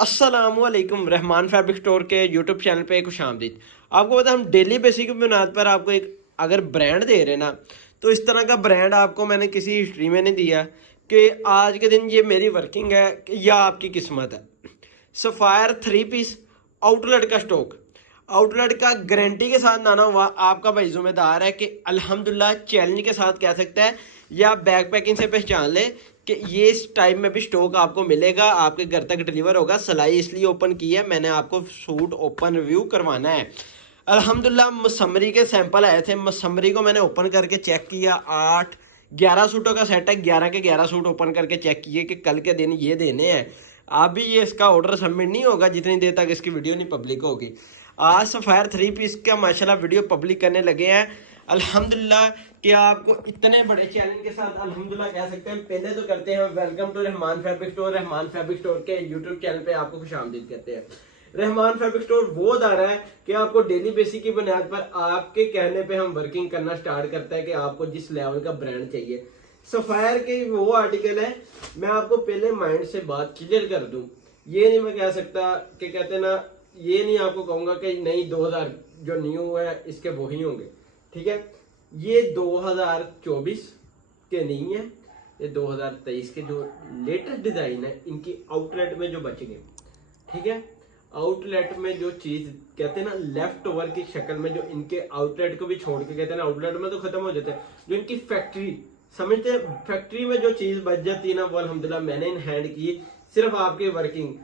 अस्सलामुअलैकुम Rahman fabric store के YouTube channel पे खुशामदीद। आपको पता है हम डेली बेसिस की बुनियाद पर आपको एक अगर ब्रांड दे रहे ना, तो इस तरह का ब्रांड आपको मैंने किसी हिस्ट्री में नहीं दिया कि आज के दिन ये मेरी वर्किंग है या आपकी किस्मत है। सफ़ायर 3 पीस आउटलेट का स्टॉक, आउटलेट का गारंटी के साथ आना हुआ आपका भाई जिम्मेदार है कि अल्हम्दुलिल्लाह चैलेंज के साथ कह सकता है या बैग पैकिंग से पहचान ले कि ये इस टाइम में भी स्टॉक आपको मिलेगा, आपके घर तक डिलीवर होगा। सिलाई इसलिए ओपन की है, मैंने आपको सूट ओपन रिव्यू करवाना है। अल्हम्दुलिल्लाह मसमरी के सैंपल आए थे, मसमरी को मैंने ओपन करके चेक किया। 8-11 सूटों का सेट है, 11 के 11 सूट ओपन करके चेक किए कि कल के दिन ये देने हैं। अभी ये इसका ऑर्डर सबमिट नहीं होगा जितनी देर तक इसकी वीडियो नहीं पब्लिक होगी। आज सफ़ायर 3 पीस का माशाल्लाह वीडियो पब्लिक करने लगे हैं अल्हम्दुलिल्लाह कि आपको इतने बड़े चैलेंज के साथ अल्हम्दुलिल्लाह कह सकते हैं। पहले तो करते हैं welcome to Rahman fabric store. Rahman fabric store के यूट्यूब चैनल पे आपको खुशामदीद कहते हैं। रहमान फैब्रिक स्टोर वो अदारा है कि आपको डेली बेसिस की बुनियाद पर आपके कहने पे हम वर्किंग करना स्टार्ट करता है कि आपको जिस लेवल का ब्रांड चाहिए। सफ़ायर के वो आर्टिकल है, मैं आपको पहले माइंड से बात क्लियर कर दूं। ये नहीं मैं कह सकता कि कहते ना, ये नहीं आपको कहूंगा कि नहीं 2000 जो न्यू है इसके वही होंगे, ठीक है। ये 2024 के नहीं है, ये 2023 के जो लेटेस्ट डिजाइन है इनकी आउटलेट में जो बच गए, ठीक है। आउटलेट में जो चीज कहते हैं ना लेफ्ट ओवर की शक्ल में, जो इनके आउटलेट को भी छोड़ के कहते हैं ना आउटलेट में तो खत्म हो जाते हैं, जो इनकी फैक्ट्री समझते हैं, फैक्ट्री में जो चीज बच जाती है ना वो अल्हम्दुलिल्लाह मैंने इन हैंड की। सिर्फ आपके वर्किंग,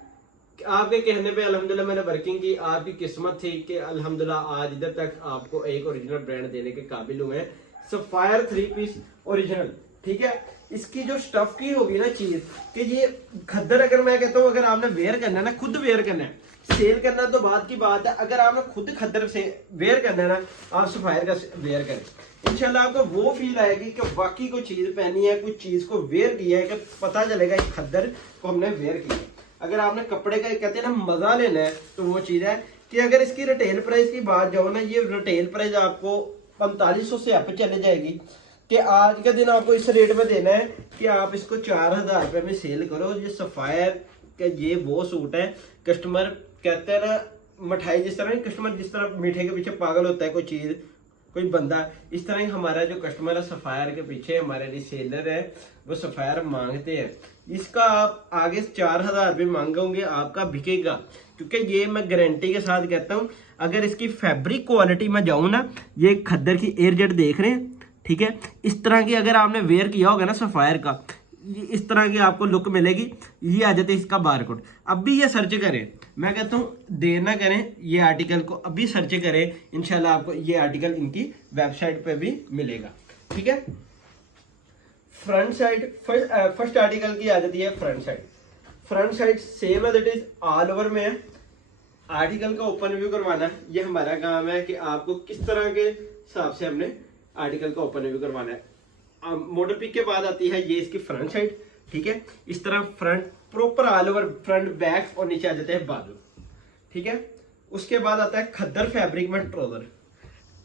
आपके कहने पे अल्हम्दुलिल्लाह मैंने वर्किंग की, आपकी किस्मत थी कि अल्हम्दुलिल्लाह आज इधर तक आपको एक ओरिजिनल ब्रांड देने के काबिल हुए हैं। सफ़ायर 3 पीस ओरिजिनल, ठीक है। इसकी जो स्टफ की होगी ना चीज कि ये खद्दर, अगर मैं कहता हूँ अगर आपने वेयर करना है ना, खुद वेयर करना है, सेल करना तो बात की बात है, अगर आपने खुद खद्दर से वेयर करना है ना, आप सफ़ायर का वेयर करें। इंशाल्लाह आपको वो फील आएगी कि वाकई कोई चीज पहनी है, कुछ चीज को वेयर किया है, कि पता चलेगा इस खद्दर को हमने वेयर किया है। अगर आपने कपड़े का कहते हैं ना मजा लेना है तो वो चीज है कि अगर इसकी रिटेल प्राइस की बात जाओ ना, ये रिटेल प्राइस आपको 4500 से अप चले जाएगी कि आज का दिन आपको इस रेट में देना है कि आप इसको 4000 रुपये में सेल करो। ये सफ़ायर के ये वो सूट है, कस्टमर कहते हैं ना मिठाई, जिस तरह कस्टमर जिस तरह मीठे के पीछे पागल होता है कोई चीज कोई बंदा, इस तरह ही हमारा जो कस्टमर है सफ़ायर के पीछे हमारे रिसेलर है वो सफ़ायर मांगते हैं। इसका आप आगे 4000 रुपये मांगोगे आपका बिकेगा, क्योंकि ये मैं गारंटी के साथ कहता हूँ। अगर इसकी फैब्रिक क्वालिटी में जाऊँ ना, ये खद्दर की एयरजेट देख रहे हैं, ठीक है। इस तरह की अगर आपने वेयर किया होगा ना सफ़ायर का, इस तरह की आपको लुक मिलेगी। ये आ जाते इसका बारकोड, अब भी ये सर्च करें, मैं कहता हूँ देर ना करें, ये आर्टिकल को अभी सर्च करें, इंशाल्लाह आपको ये आर्टिकल इनकी वेबसाइट पे भी मिलेगा, ठीक है। फ्रंट साइड फर्स्ट आर्टिकल की आ जाती है front side. Front side same as it is all over में है। आर्टिकल का ओपन रिव्यू करवाना ये हमारा काम है कि आपको किस तरह के हिसाब से हमने आर्टिकल का ओपन रिव्यू करवाना है। मॉडल पिक के बाद आती है ये इसकी फ्रंट साइड, ठीक है। इस तरह front proper all over front back और नीचे आ जाते हैं बाजू, ठीक है। उसके बाद आता है खद्दर फैब्रिक में ट्रोजर।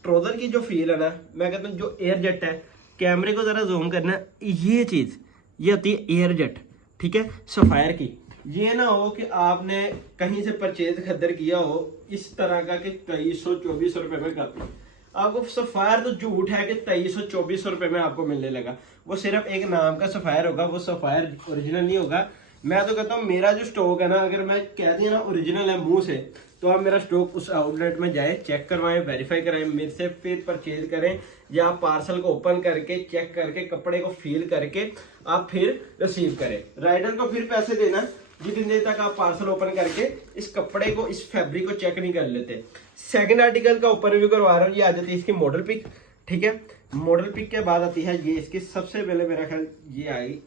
ट्रोजर की जो फील है ना, मैं कहता हूँ जो एयर जेट है, कैमरे को जरा जूम करना, ये चीज ये होती है एयर जेट, ठीक है, सफ़ायर की। ये ना हो कि आपने कहीं से परचेज खद्दर किया हो इस तरह का कि 2300-2400 रुपए में कापी, आपको सफ़ायर तो झूठ है कि 2300-2400 रुपए में आपको मिलने लगा। वो सिर्फ एक नाम का सफ़ायर होगा, वो सफ़ायर ओरिजिनल नहीं होगा। मैं तो कहता हूँ मेरा जो स्टॉक है ना, अगर मैं कह दिया ना ओरिजिनल है मुंह से, तो आप मेरा स्टॉक उस आउटलेट में जाए, चेक करवाएं, वेरीफाई कराएं, मेरे से फिर परचेज करें, या आप पार्सल को ओपन करके चेक करके कपड़े को फील करके आप फिर रिसीव करें। राइडर को फिर पैसे देना जितनी देर तक आप पार्सल ओपन करके इस कपड़े को, इस फैब्रिक को चेक नहीं कर लेते। सेकंड आर्टिकल का ओपन रिव्यू करवा रहा हूँ। ये आ जाती है इसकी मॉडल पिक, ठीक है। मॉडल पिक के बाद आती है ये इसकी सबसे पहले मेरा ख्याल ये आ गई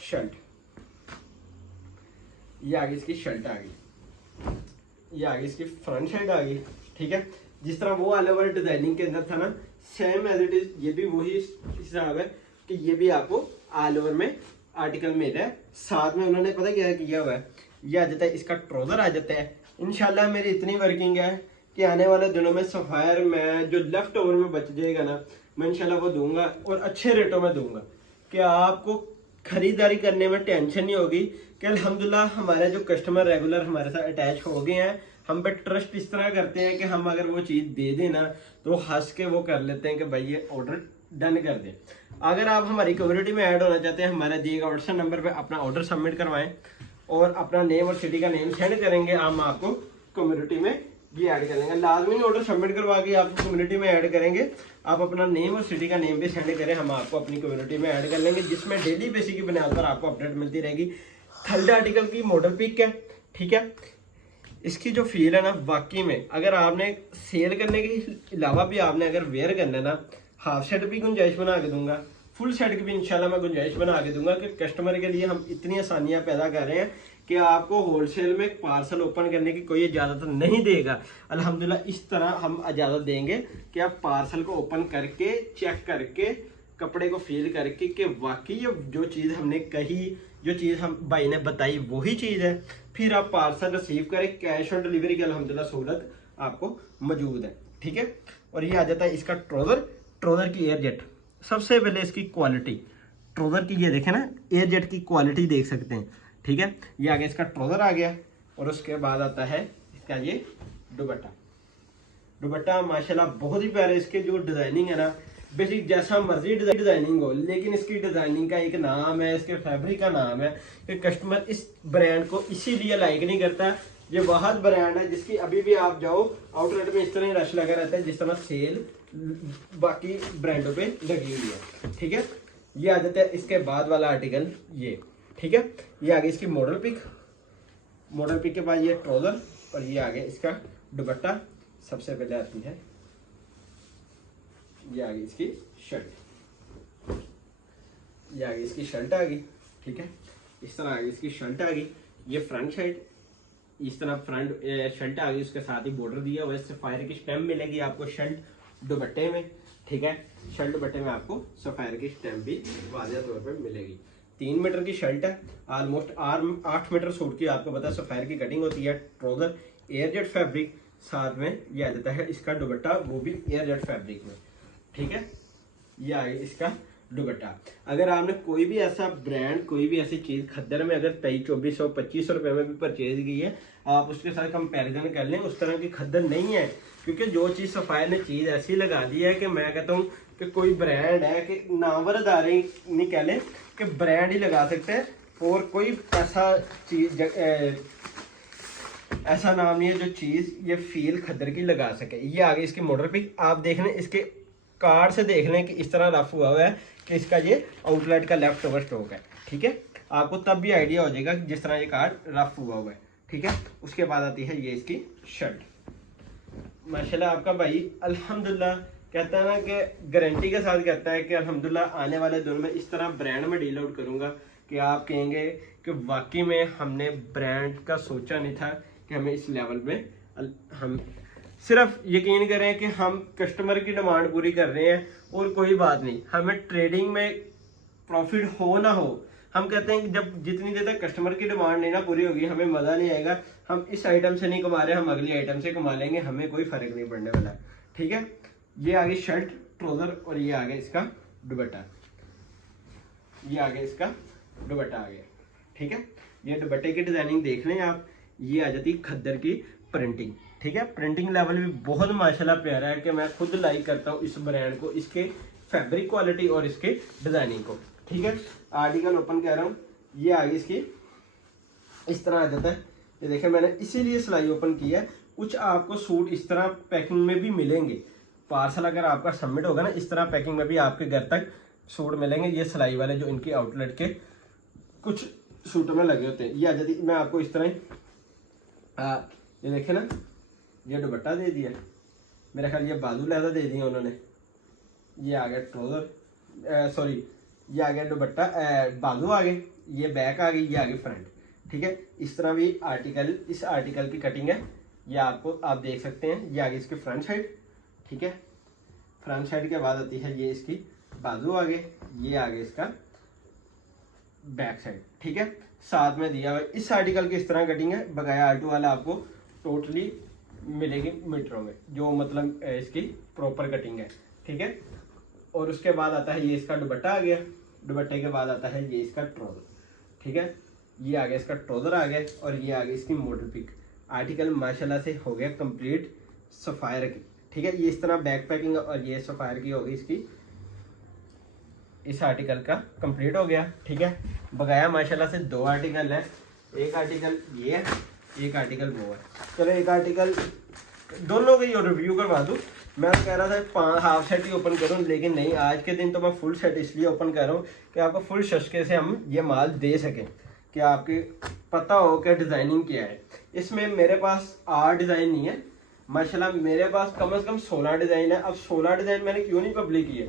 शर्ट, ये आ गई इसकी शर्ट आ गई, ये आ गई इसकी फ्रंट साइड आ गई, ठीक है। जिस तरह वो ऑल ओवर डिजाइनिंग के अंदर था ना, सेम एज इट इज ये भी वही हिसाब है कि ये भी आपको ऑल ओवर में आर्टिकल मिल रहा है। साथ में उन्होंने पता क्या किया हुआ है, ये आ जाता है इसका ट्राउजर आ जाता है। इंशाल्लाह मेरी इतनी वर्किंग है कि आने वाले दिनों में सफ़ायर में जो लेफ्ट ओवर में बच जाएगा ना, मैं इंशाल्लाह वो दूंगा और अच्छे रेटों में दूंगा कि आपको खरीदारी करने में टेंशन नहीं होगी कि अल्हम्दुलिल्लाह हमारे जो कस्टमर रेगुलर हमारे साथ अटैच हो गए हैं, हम पे ट्रस्ट इस तरह करते हैं कि हम अगर वो चीज़ दे दें ना तो हंस के वो कर लेते हैं कि भाई ये ऑर्डर डन कर दें। अगर आप हमारी कम्युनिटी में ऐड होना चाहते हैं, हमारे दिए गए व्हाट्सएप नंबर पे अपना ऑर्डर सबमिट करवाएं और अपना नेम और सिटी का नेम सेंड करेंगे, हम आपको कम्युनिटी में भी ऐड कर लेंगे। लाजमी ऑर्डर सबमिट करवा के आपको कम्युनिटी में ऐड करेंगे। आप अपना नेम और सिटी का नेम भी सेंड करें, हम आपको अपनी कम्युनिटी में ऐड कर लेंगे, जिसमें डेली बेसिस की बुनियाद पर आपको अपडेट मिलती रहेगी। थर्ड आर्टिकल की मॉडल पिक है, ठीक है। इसकी जो फील है ना, वाकई में अगर आपने सेल करने के अलावा भी आपने अगर वेयर करना है ना, हाफ सेट भी गुंजाइश बना के दूंगा, फुल सेट की भी इंशाल्लाह मैं गुंजाइश बना के दूंगा कि कस्टमर के लिए हम इतनी आसानियां पैदा कर रहे हैं कि आपको होलसेल में पार्सल ओपन करने की कोई इजाज़त नहीं देगा। अल्हम्दुलिल्लाह इस तरह हम इजाज़त देंगे कि आप पार्सल को ओपन करके चेक करके कपड़े को फील करके कि वाकई ये जो चीज़ हमने कही, जो चीज़ हम भाई ने बताई वही चीज़ है, फिर आप पार्सल रिसीव करें। कैश ऑन डिलीवरी की अल्हम्दुलिल्लाह सहूलत आपको मौजूद है, ठीक है। और ये आ जाता है इसका ट्रोज़र की एयरजेट। सबसे पहले इसकी क्वालिटी ट्रोज़र की, ये देखें ना, एयरजेट की क्वालिटी देख सकते हैं, ठीक है। ये आगे इसका ट्रोज़र आ गया और उसके बाद आता है इसका ये दुपट्टा माशाल्लाह बहुत ही प्यारे। इसके जो डिज़ाइनिंग है ना, बेसिक जैसा मर्जी डिज़ाइनिंग हो, लेकिन इसकी डिज़ाइनिंग का एक नाम है, इसके फैब्रिक का नाम है कि कस्टमर इस ब्रांड को इसीलिए लाइक नहीं करता। ये वाहद ब्रांड है जिसकी अभी भी आप जाओ आउटलेट में इस तरह रश लगा रहता है जिस तरह सेल बाकी ब्रांडों पे लगी हुई है, ठीक है। ये आ जाता है इसके बाद वाला आर्टिकल ये, ठीक है। ये आगे इसकी मॉडल पिक के बाद ये ट्राउजर और ये आगे इसका दुपट्टा। सबसे पहले आती है ये आगे इसकी शर्ट, ये आगे इसकी शर्ट आ गई, ठीक है। इस तरह आगे इसकी शर्ट आ गई, ये फ्रंट साइड इस तरह फ्रंट शर्ट आ गई, उसके साथ ही बॉर्डर दिया हुआ है, सफायर की स्टैम्प मिलेगी आपको शर्ट दुपट्टे में, ठीक है। शर्ट दुपट्टे में आपको सफायर की स्टैम्प भी वाज़ेह तौर पर मिलेगी। 3 मीटर की शर्ट है, ऑलमोस्ट 8 मीटर सूट की आपको पता है सफायर की कटिंग होती है। ट्राउजर एयरजेट फैब्रिक, साथ में यह आ जाता है इसका दुपट्टा, वो भी एयरजेट फैब्रिक में, ठीक है। यह आगे इसका दुपट्टा। अगर आपने कोई भी ऐसा ब्रांड, कोई भी ऐसी चीज़ खद्दर में अगर 2300, 2400 रुपये में भी परचेज की है, आप उसके साथ कंपैरिजन कर लें, उस तरह की खद्दर नहीं है। क्योंकि जो चीज़ सफायर ने चीज़ ऐसी लगा दी है कि मैं कहता हूँ कि कोई ब्रांड है कि नामवरदारी नहीं कह लें कि ब्रांड ही लगा सकते हैं, और कोई ऐसा चीज़ ऐसा नाम नहीं है जो चीज़ ये फील खद्दर की लगा सके। ये आगे इसकी मॉडल पिक आप देख लें, इसके कार्ड से देख लें कि इस तरह रफ हुआ हुआ है कि इसका ये आउटलेट का लेफ्ट ओवर स्टॉक है, ठीक है। आपको तब भी आइडिया हो जाएगा कि जिस तरह ये कार्ड रफ हुआ हुआ है, ठीक है। उसके बाद आती है ये इसकी शर्ट। माशाल्लाह आपका भाई अल्हम्दुलिल्लाह कहता है ना कि गारंटी के साथ कहता है कि अल्हम्दुलिल्लाह आने वाले दिनों में इस तरह ब्रांड में डील आउट करूँगा कि आप कहेंगे कि वाकई में हमने ब्रांड का सोचा नहीं था कि हमें इस लेवल में हम सिर्फ यकीन करें कि हम कस्टमर की डिमांड पूरी कर रहे हैं और कोई बात नहीं। हमें ट्रेडिंग में प्रॉफिट हो ना हो, हम कहते हैं कि जब जितनी देर तक कस्टमर की डिमांड नहीं ना पूरी होगी हमें मज़ा नहीं आएगा। हम इस आइटम से नहीं कमा रहे, हम अगली आइटम से कमा लेंगे, हमें कोई फ़र्क नहीं पड़ने वाला, ठीक है। ये आगे शर्ट ट्राउज़र और ये आगे इसका दुपट्टा, ये आगे इसका दुपट्टा आ गया, ठीक है। ये दुपट्टे की डिज़ाइनिंग देख लें आप, ये आ जाती है खद्दर की प्रिंटिंग, ठीक है। प्रिंटिंग लेवल भी बहुत माशाल्लाह प्यारा है कि मैं खुद लाइक करता हूँ इस ब्रांड को, इसके फैब्रिक क्वालिटी और इसके डिज़ाइनिंग को, ठीक है। आर्टिकल ओपन कर रहा हूँ, ये आगे इसकी इस तरह आ जाता है। ये देखें मैंने इसीलिए सिलाई ओपन की है। कुछ आपको सूट इस तरह पैकिंग में भी मिलेंगे, पार्सल अगर आपका सबमिट होगा ना इस तरह पैकिंग में भी आपके घर तक सूट मिलेंगे। ये सिलाई वाले जो इनकी आउटलेट के कुछ सूटों में लगे होते हैं। ये आ जाती, मैं आपको इस तरह ये देखे ना, ये दुपट्टा दे दिया, मेरा ख्याल ये बाजू लहदा दे दिया उन्होंने। ये आ गया ट्राउज़र, सॉरी ये आ गया दुपट्टा, बाजू आ गए, ये बैक आ गई, ये आ गई फ्रंट, ठीक है। इस तरह भी आर्टिकल, इस आर्टिकल की कटिंग है, ये आपको आप देख सकते हैं। ये आगे इसकी फ्रंट साइड, ठीक है। फ्रंट साइड के बाद आती है ये इसकी बाजू आगे, ये आगे इसका बैक साइड, ठीक है। साथ में दिया हुआ इस आर्टिकल की इस तरह कटिंग है। बकाया आल्टो वाला आपको टोटली मिलेगी मीटरों में, जो मतलब इसकी प्रॉपर कटिंग है, ठीक है। और उसके बाद आता है ये इसका दुपट्टा आ गया, दुपट्टे के बाद आता है ये इसका ट्राउजर, ठीक है। ये आ गया इसका ट्राउजर आ गया और ये आ गई इसकी मॉडल पिक। आर्टिकल माशाल्लाह से हो गया कंप्लीट सफ़ायर की, ठीक है। ये इस तरह बैक पैकिंग और ये सफ़ायर की होगी इसकी, इस आर्टिकल का कंप्लीट हो गया, ठीक है। बकाया माशाल्लाह से 2 आर्टिकल है, एक आर्टिकल ये है, एक आर्टिकल वो है। चलो एक आर्टिकल दोनों का ही रिव्यू करवा दूँ। मैं कह रहा था हाफ सेट ही ओपन करूँ, लेकिन नहीं, आज के दिन तो मैं फुल सेट इसलिए ओपन कर रहा हूँ कि आपको फुल सस्ते से हम ये माल दे सकें, कि आपके पता हो कि डिज़ाइनिंग क्या है। इसमें मेरे पास 8 डिज़ाइन नहीं है माशाल्लाह, मेरे पास कम से कम 16 डिज़ाइन है। अब 16 डिज़ाइन मैंने क्यों नहीं पब्लिक किए,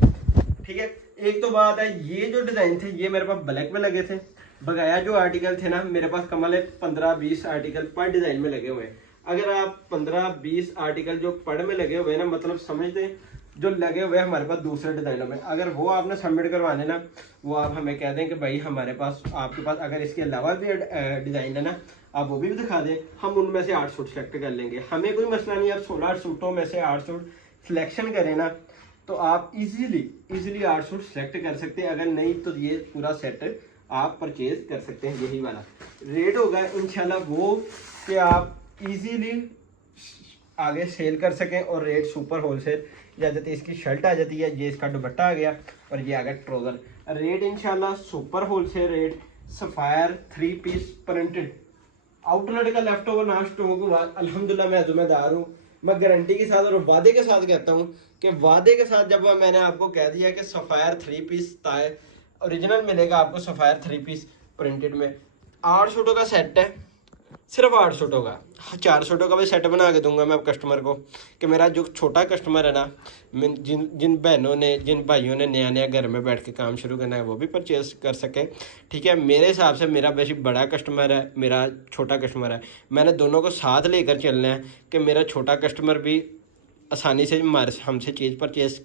ठीक है। एक तो बात है, ये जो डिज़ाइन थे ये मेरे पास ब्लैक में लगे थे। बकाया जो आर्टिकल थे ना, मेरे पास कमल है 15-20 आर्टिकल पर डिज़ाइन में लगे हुए हैं। अगर आप 15-20 आर्टिकल जो पढ़ में लगे हुए हैं ना, मतलब समझ दें जो लगे हुए हैं हमारे पास दूसरे डिज़ाइनों में, अगर वो आपने सबमिट करवाने ना, वो आप हमें कह दें कि भाई हमारे पास, आपके पास अगर इसके अलावा भी डिज़ाइन है ना, आप वो भी दिखा दें, हम उनमें से 8 सूट सेलेक्ट कर लेंगे। हमें कोई मसला नहीं, आप 16 सूटों में से 8 सूट सिलेक्शन करें ना, तो आप इजीली 8 सूट सेलेक्ट कर सकते हैं। अगर नहीं तो ये पूरा सेट आप परचेज कर सकते हैं। यही वाला रेट होगा इंशाल्लाह वो, कि आप इजीली आगे सेल कर सकें। और रेट सुपर होलसेल आ जाती है। इसकी शर्ट आ जाती है, ये इसका दुपट्टा आ गया और ये आ गया ट्राउजर। रेट इंशाल्लाह super wholesale rate. Sapphire 3 piece printed outlet का लेफ्ट ओवर ना स्टॉक हुआ, अल्हम्दुलिल्लाह मैं जिम्मेदार हूँ। मैं गारंटी के साथ और वादे के साथ कहता हूँ कि वादे के साथ, जब मैंने आपको कह दिया कि सफ़ायर 3 पीस ओरिजिनल मिलेगा आपको, सफ़ायर 3 पीस प्रिंटेड में 8 सूटों का सेट है, सिर्फ 8 सूटों का। 4 सूटों का भी सेट बना के दूंगा मैं कस्टमर को, कि मेरा जो छोटा कस्टमर है ना, जिन बहनों ने, जिन भाइयों ने नया घर में बैठ के काम शुरू करना है, वो भी परचेज कर सकें, ठीक है। मेरे हिसाब से मेरा वैसे बड़ा कस्टमर है, मेरा छोटा कस्टमर है, मैंने दोनों को साथ लेकर चलना है कि मेरा छोटा कस्टमर भी आसानी से हमसे चीज़ परचेज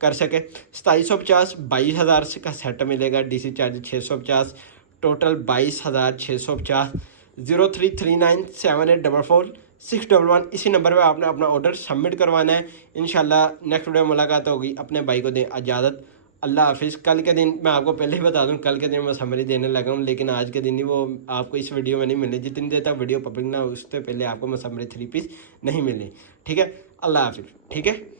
कर सके। 2750 22,000 का सेट मिलेगा। DC charge 650, total 22,650। 03397844 इसी नंबर पे आपने अपना ऑर्डर सबमिट करवाना है। इंशाल्लाह नेक्स्ट वीडियो में मुलाकात होगी। अपने भाई को दें इजाज़त, अल्लाह हाफिज़। कल के दिन मैं आपको पहले ही बता दूं, कल के दिन मैं समरी देने लगा हूं, लेकिन आज के दिन ही वो आपको इस वीडियो में नहीं मिले। जितनी देर तक वीडियो पब्लिक ना हो उससे पहले आपको मैं समरी 3 पीस नहीं मिली, ठीक है। अल्लाह हाफिज़, ठीक है।